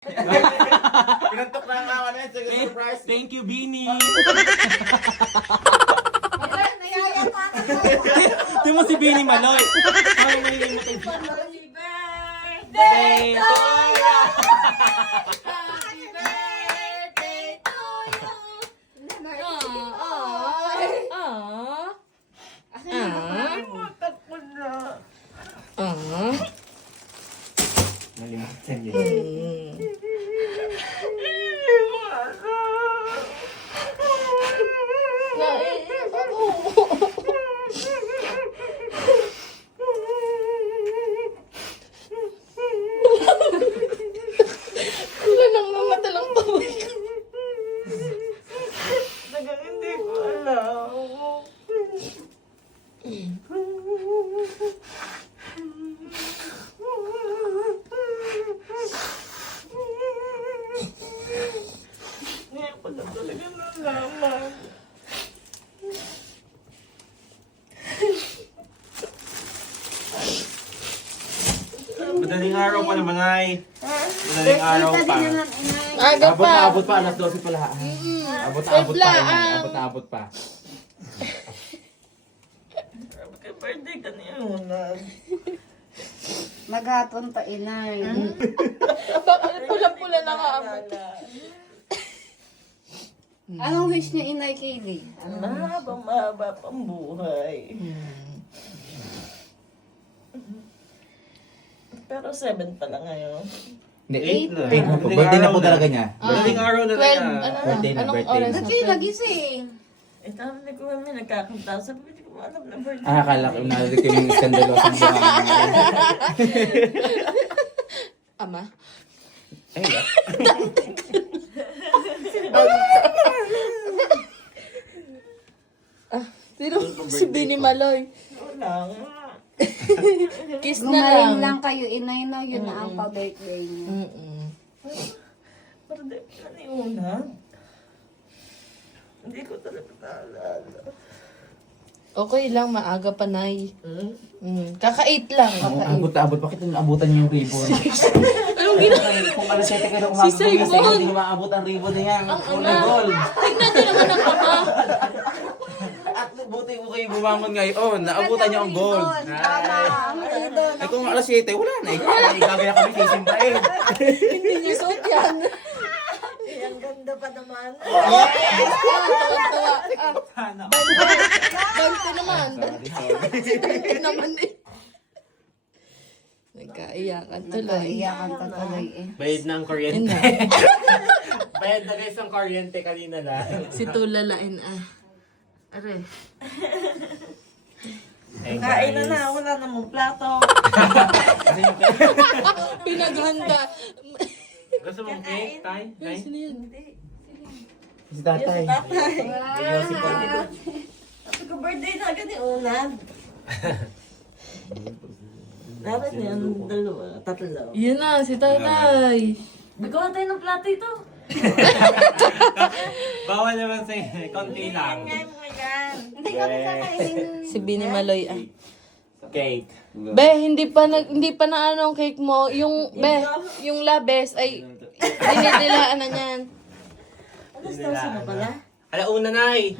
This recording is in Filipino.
Pinantok na ang awan na yun. Sige, surprise. Thank you, Bini. Nayaya pa ako. Ito mo si Bini Maloy. Ano mo yung Happy birthday Day to you. Happy birthday to you. Nalimutan yun. Wala nang mamatalang paway. Hindi ko alam. Hindi ko na talaga nalaman. Madaling araw pa naman ay. Madaling araw pa. Aga pa. Abot pa. Alas 12 pala. Abot pa. Abot pa. Happy birthday ka niya muna. Maghapon pa inay. Bakit pula-pula na nga abot? Anong wish niya inay, Kaylee? Mahaba pang buhay. Pero 7 pa lang ngayon. Hindi, 8 na. Birthday na po talaga niya. Madaling araw na 12, lang. ano na? Birthday na, Anong birthday oras na. na? Ba't kayo nagising? Eh, tama na ko kami nagkakanta. Sabi ko, hindi ko alam na birthday. Akala ko narinig ko yung skandalosang buhangin. Ama? Ay, Sino? Si Bini Maloy. Wala nga. Kiss na Gumaling lang. lang kayo, inay, no? Yun na ang pa-birthday niya. Pero di ko naniuna. Hindi ko talaga naalala. Okay lang, maaga pa, Nay. Kaka-8 lang. abot. Bakit naabutan niyo yung ribbon? Anong ginawa? Kung alas 7 kayo Si Simon! umagugising, hindi maabot ang ribbon na yan. Ang Gold. Tignan niyo naman ang mama. At buti ko kayo bumangon ngayon. Naabutan niyo ang gold. Tama. Ay kung alas 7, wala na. Igagaya kami sisimbahin. Hindi niyo suot yan. Eh, ang ganda pa naman. Tuwan-tuwa. Bante naman. Bante naman eh. Nagkaiyakan tuloy. Iyakan ka tuloy eh. Bayad na ang Yun kuryente. na. Bayad na guys ang kuryente kanina lang. Si Tulalain Are. Kain na na. Wala namang plato. Pinaghanda. Gusto mong cake, Tay? Nay? Sino yun? Si tatay. Tatay. Yosi pa. Sabi ko, birthday na agad ni Unad. Dapat yan, tatlo. Yun na, si tatay. Nagawa tayo ng plato ito. Bawal naman sa konti lang. Hindi kami kakainin. Si Bini Maloy Cake. Be, hindi pa na ano ang cake mo. Yung, yung labes ay dinidilaan na niyan. Alas 12 na pala. Alauna, Nay.